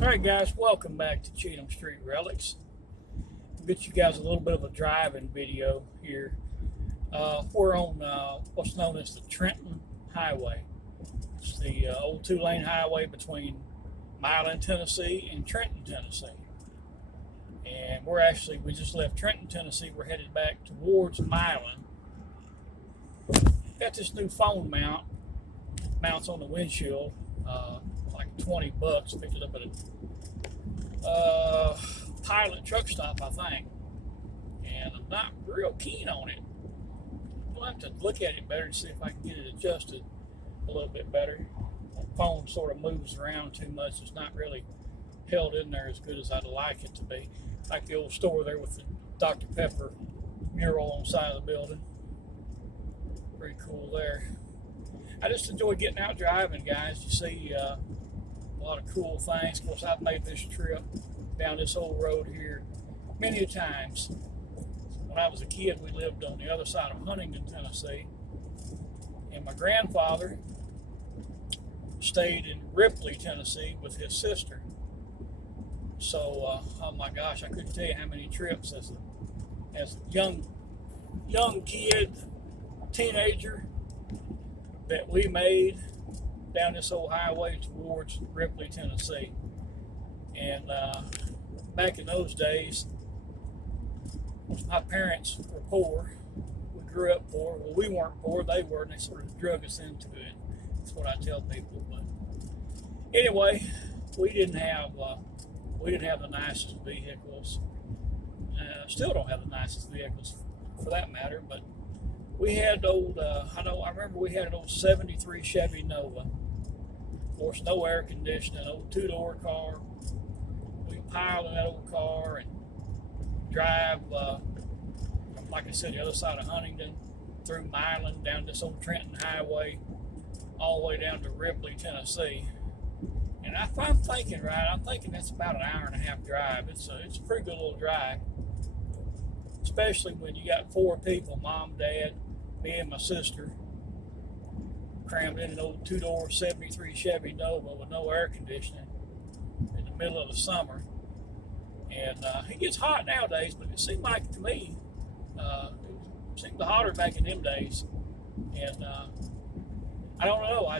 Alright guys, welcome back to Cheatham Street Relics. I'll get you guys a little bit of a driving video here. We're on what's known as the Trenton Highway. It's the old two-lane highway between Milan, Tennessee and Trenton, Tennessee. And we just left Trenton, Tennessee. We're headed back towards Milan. Got this new phone mounts on the windshield, like $20. Picked it up at a Pilot truck stop, I think, and I'm not real keen on it. I'll have to look at it better to see if I can get it adjusted a little bit better. The phone sort of moves around too much. It's not really held in there as good as I'd like it to be. Like the old store there with the Dr. Pepper mural on the side of the building. Pretty cool there. I just enjoy getting out driving, guys. You see a lot of cool things. Of course, I've made this trip down this old road here many times. When I was a kid, we lived on the other side of Huntington, Tennessee, and my grandfather stayed in Ripley, Tennessee with his sister. So, oh my gosh, I couldn't tell you how many trips as a young kid, teenager, that we made down this old highway towards Ripley, Tennessee. And back in those days, my parents were poor. We grew up poor. Well, we weren't poor, they were, and they sort of drug us into it. That's what I tell people. But anyway, we didn't have the nicest vehicles. Still don't have the nicest vehicles for that matter, but we had I remember we had an old 73 Chevy Nova. Of course, no air conditioning, old two-door car. We pile in that old car and drive, like I said, the other side of Huntington, through Milan, down this old Trenton Highway, all the way down to Ripley, Tennessee. And if I'm thinking right, I'm thinking that's about an hour and a half drive. It's a pretty good little drive, especially when you got four people, mom, dad, me and my sister, crammed in an old two-door 73 Chevy Nova with no air conditioning in the middle of the summer. And it gets hot nowadays, but it seemed like to me, it seemed hotter back in them days. And I don't know,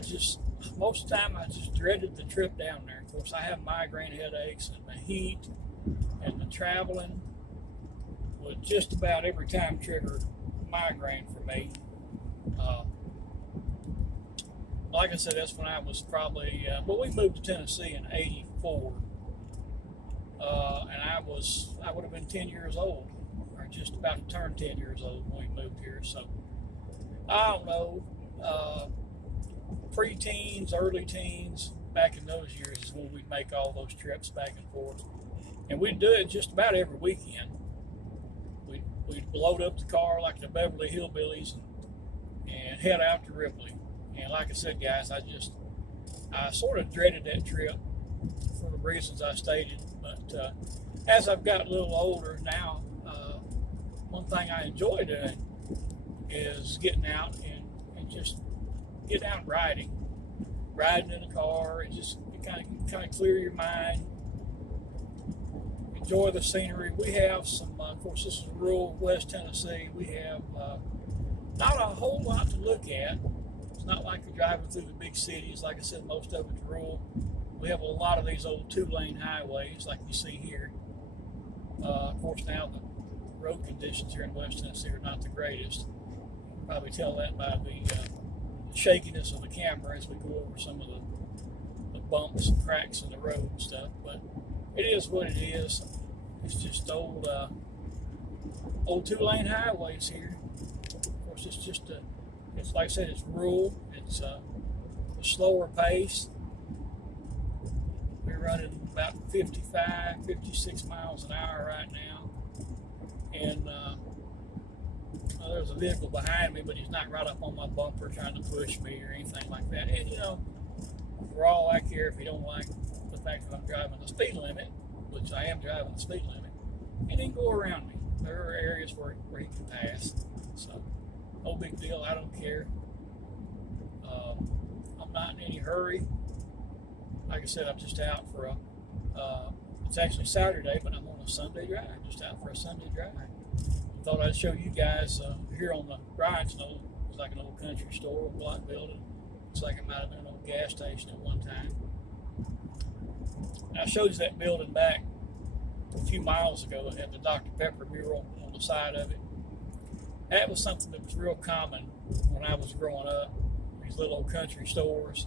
most of the time I just dreaded the trip down there. Of course, I have migraine headaches, and the heat and the traveling would just about every time trigger migraine for me. Like I said, that's when I was probably, we moved to Tennessee in '84, and I would have been 10 years old, or just about to turn 10 years old when we moved here. So I don't know, pre-teens, early teens, back in those years is when we'd make all those trips back and forth, and we'd do it just about every weekend. We'd load up the car like the Beverly Hillbillies and head out to Ripley. And like I said, guys, I sort of dreaded that trip for the reasons I stated. But as I've got a little older now, one thing I enjoy doing is getting out and just get out riding in the car, and just kind of clear your mind. Enjoy the scenery. We have some, of course, this is rural West Tennessee. We have not a whole lot to look at. It's not like you're driving through the big cities. Like I said, most of it's rural. We have a lot of these old two-lane highways like you see here. Of course, now the road conditions here in West Tennessee are not the greatest. You can probably tell that by the shakiness of the camera as we go over some of the bumps and cracks in the road and stuff. But it is what it is. It's just old two-lane highways here. Of course, it's like I said, it's rural. It's a slower pace. We're running about 55, 56 miles an hour right now. And there's a vehicle behind me, but he's not right up on my bumper trying to push me or anything like that. And for all I care, if you don't like the fact that I'm driving the speed limit, which I am driving the speed limit, and then go around me. There are areas where he can pass. So, no big deal. I don't care. I'm not in any hurry. Like I said, I'm just out for It's actually Saturday, but I'm on a Sunday drive, just out for a Sunday drive. I thought I'd show you guys here on the right. It's like an old country store, a block building. Looks like it might have been an old gas station at one time. And I showed you that building back a few miles ago that had the Dr. Pepper mural on the side of it. That was something that was real common when I was growing up. These little old country stores,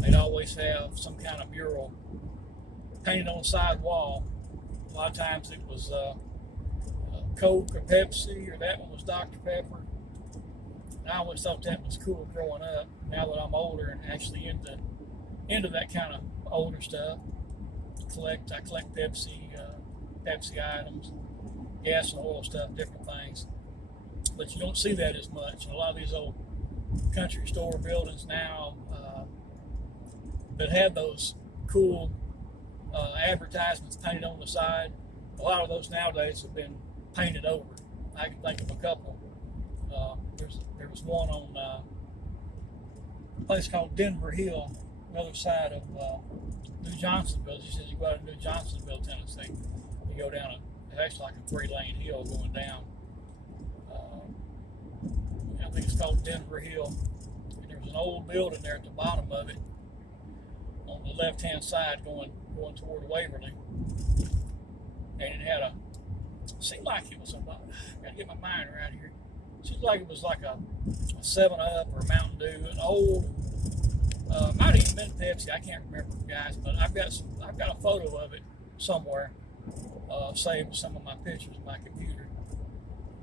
they'd always have some kind of mural painted on the side wall. A lot of times it was Coke or Pepsi, or that one was Dr. Pepper. And I always thought that was cool growing up. Now that I'm older and actually into that kind of older stuff, I collect Pepsi items, gas and oil stuff, different things. But you don't see that as much. And a lot of these old country store buildings now that have those cool advertisements painted on the side, a lot of those nowadays have been painted over. I can think of a couple. There was one on a place called Denver Hill, the other side of New Johnsonville. She says you go out to New Johnsonville, Tennessee. You go down it's actually like a 3-lane hill going down. I think it's called Denver Hill. And there's an old building there at the bottom of it, on the left-hand side, going toward Waverly. And it seemed like it was I gotta get my mind around here. It seems like it was like a 7-Up or a Mountain Dew, an old, might have even been Pepsi. I can't remember, guys, but I've got a photo of it somewhere, saved with some of my pictures in my computer.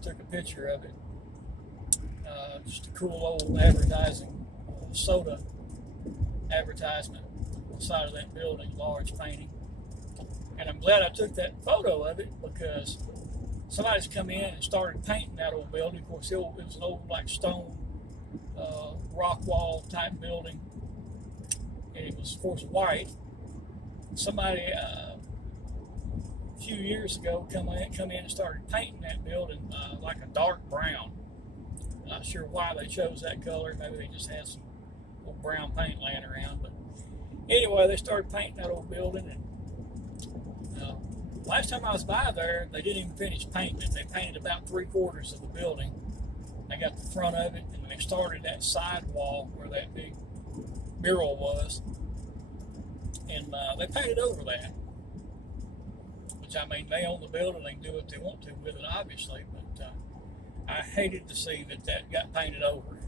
Took a picture of it. Just a cool old advertising soda advertisement on the side of that building, large painting. And I'm glad I took that photo of it, because somebody's come in and started painting that old building. Of course, it was an old like stone rock wall type building, and it was, of course, white. Somebody a few years ago come in and started painting that building like a dark brown. Not sure why they chose that color. Maybe they just had some old brown paint laying around. But anyway, they started painting that old building, and last time I was by there, they didn't even finish painting it. They painted about 3/4 of the building. They got the front of it, and they started that side wall where that big mural was, and they painted over that. Which, I mean, they own the building; they can do what they want to with it, obviously. But I hated to see that got painted over.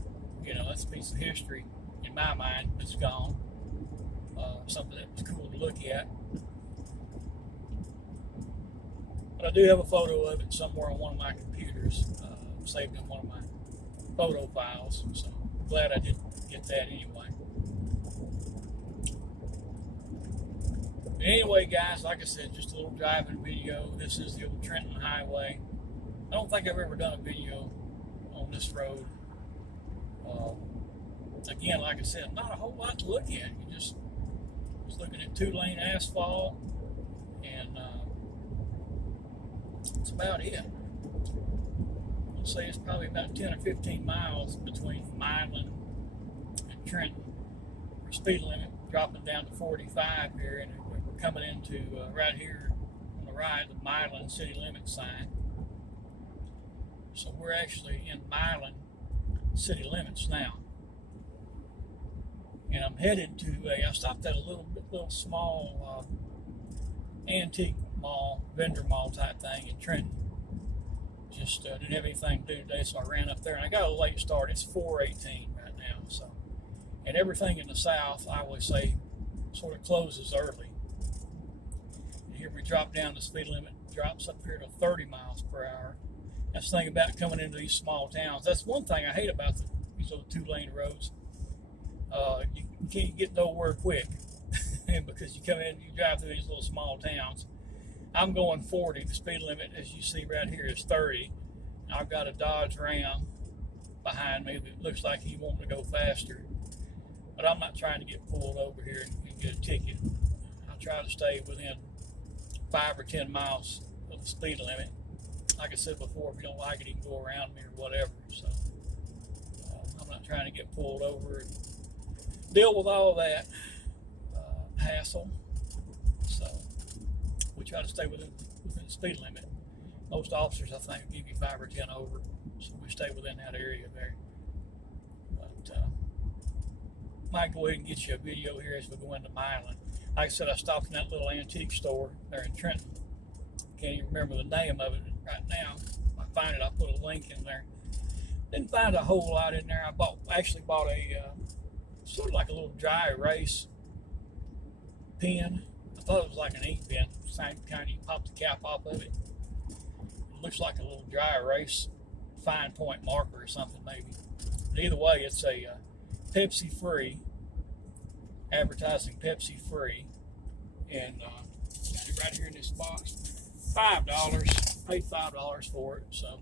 You know, that's a piece of history in my mind that's gone. Something that was cool to look at. But I do have a photo of it somewhere on one of my computers, saved in one of my photo files. So I'm glad I did get that anyway. But anyway, guys, like I said, just a little driving video. This is the old Trenton Highway. I don't think I've ever done a video on this road. Again, like I said, not a whole lot to look at. You just looking at 2-lane asphalt, and that's about it. I'll say it's probably about 10 or 15 miles between Milan and Trenton. Our speed limit dropping down to 45 here, and we're coming into right here on the right, the Milan city limit sign. So we're actually in Milan city limits now. And I'm headed to I stopped at a little small antique mall, vendor mall type thing in Trenton. Just didn't have anything to do today, so I ran up there, and I got a late start. It's 4:18 right now, so. And everything in the South, I always say, sort of closes early. And here we drop down the speed limit, drops up here to 30 miles per hour. That's the thing about coming into these small towns. That's one thing I hate about these little 2-lane roads. You can't get nowhere quick because you come in, you drive through these little small towns. I'm going 40. The speed limit, as you see right here, is 30. I've got a Dodge Ram behind me that looks like he wants to go faster. But I'm not trying to get pulled over here and get a ticket. I try to stay within 5 or 10 miles of the speed limit. Like I said before, if you don't like it, you can go around me or whatever. So I'm not trying to get pulled over and deal with all that hassle. So We try to stay within the speed limit. Most officers, I think, give you 5 or 10 over, so we stay within that area there. But might go ahead and get you a video here as we go into Milan. Like I said, I stopped in that little antique store there in Trenton. Can't even remember the name of it right now. If I find it, I'll put a link in there. Didn't find a whole lot in there. I actually bought a sort of like a little dry erase pen. I thought it was like an ink pen, same kind. You pop the cap off of it. It looks like a little dry erase fine point marker or something maybe. But either way, it's a Pepsi free, advertising Pepsi free, and right here in this box, $5. Paid $5 for it, so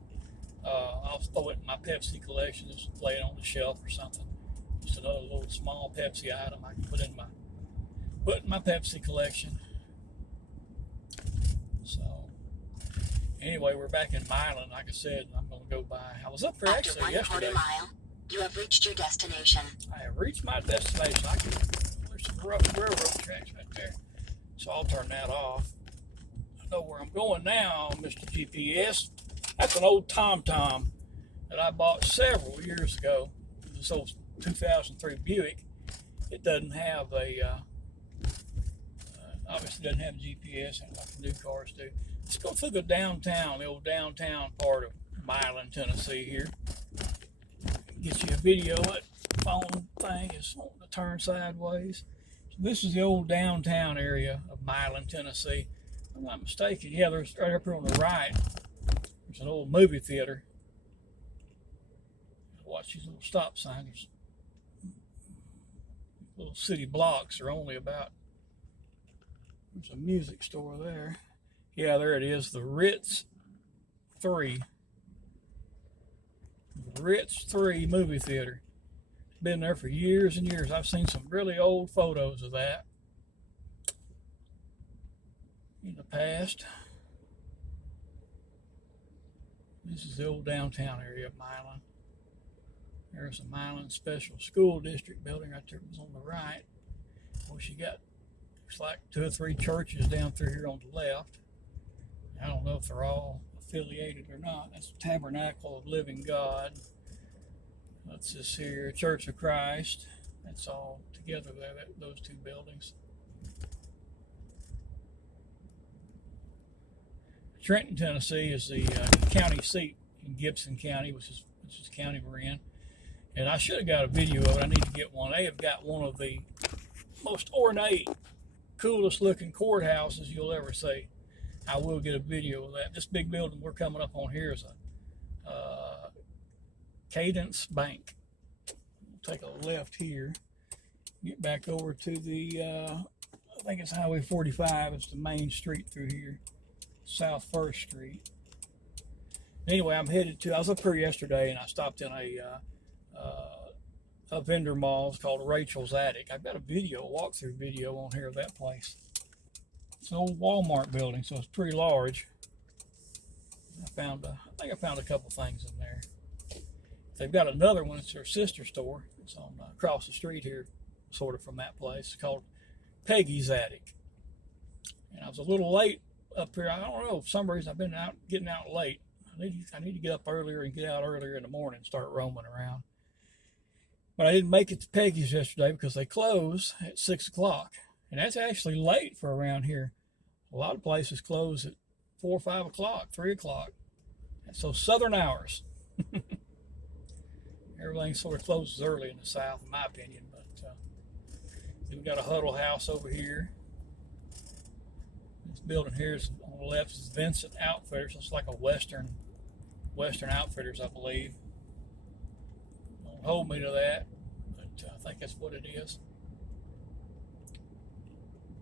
I'll throw it in my Pepsi collection. Just lay it on the shelf or something. Just another little small Pepsi item I can put in my Pepsi collection. So anyway, we're back in Milan. Like I said, I'm going to go by. I was up there actually yesterday. After 1/4 mile, you have reached your destination. I have reached my destination. There's some rough railroad tracks right there, so I'll turn that off. I know where I'm going now, Mr. GPS. That's an old TomTom that I bought several years ago. This old 2003 Buick. It doesn't have obviously doesn't have GPS like the new cars do. Let's go through the old downtown part of Milan, Tennessee here. Get you a video. That phone thing is on to turn sideways. So this is the old downtown area of Milan, Tennessee. If I'm not mistaken. Yeah, there's right up here on the right. There's an old movie theater. Watch these little stop signs. Little city blocks are only about. There's a music store there. Yeah, there it is. The Ritz 3. The Ritz 3 movie theater. Been there for years and years. I've seen some really old photos of that in the past. This is the old downtown area of Milan. There's a Milan Special School District building right there. It was on the right. Of course, you got, looks like 2 or 3 churches down through here on the left. I don't know if they're all affiliated or not. That's the Tabernacle of Living God. That's this here, Church of Christ. That's all together there, those 2 buildings. Trenton, Tennessee is the county seat in Gibson County, which is the county we're in. And I should have got a video of it. I need to get one. They have got one of the most ornate, coolest looking courthouses you'll ever see. I will get a video of that. This big building we're coming up on here is a Cadence Bank. We'll take a left here. Get back over to the, I think it's Highway 45. It's the main street through here. South 1st Street. Anyway, I was up here yesterday and I stopped in a vendor mall. It's called Rachel's Attic. I've got a walkthrough video on here of that place. It's an old Walmart building, so it's pretty large. I think I found a couple things in there. They've got another one. It's their sister store. It's on across the street here, sort of from that place. It's called Peggy's Attic. And I was a little late up here. I don't know, for some reason I've been getting out late. I need to get up earlier and get out earlier in the morning and start roaming around. But I didn't make it to Peggy's yesterday because they close at 6 o'clock. And that's actually late for around here. A lot of places close at 4 or 5 o'clock, 3 o'clock. So southern hours. Everything sort of closes early in the South, in my opinion. But we've got a Huddle House over here. This building here is on the left is Vincent Outfitters. It's like a Western Outfitters, I believe. Don't hold me to that, but I think that's what it is.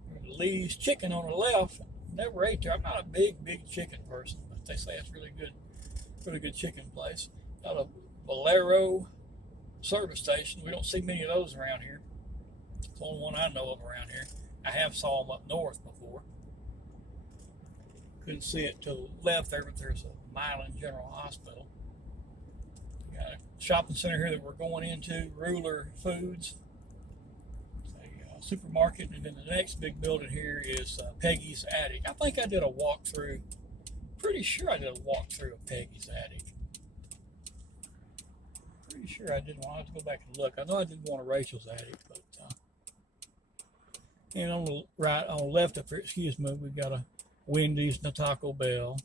There's Lee's Chicken on the left. Never ate there. I'm not a big chicken person, but they say it's really good chicken place. Got a Valero service station. We don't see many of those around here. It's the only one I know of around here. I have saw them up north before. Couldn't see it to the left there, but there's a Milan General Hospital. We got a shopping center here that we're going into, Ruler Foods. It's a supermarket, and then the next big building here is Peggy's attic. I think I did a walkthrough. Pretty sure I did a walkthrough of Peggy's attic. Pretty sure I did one. I'll have to go back and look. I know I did one of Rachel's attic, but and on the right, on the left up here, excuse me, we've got a Wendy's and a Taco Bell.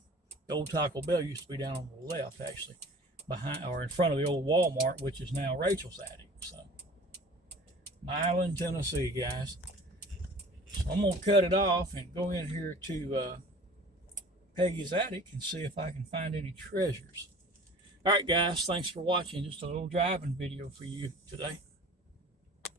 The old Taco Bell used to be down on the left, actually, behind or in front of the old Walmart, which is now Rachel's attic. So, Milan, Tennessee, guys. So I'm gonna cut it off and go in here to Peggy's attic and see if I can find any treasures. All right, guys, thanks for watching. Just a little driving video for you today.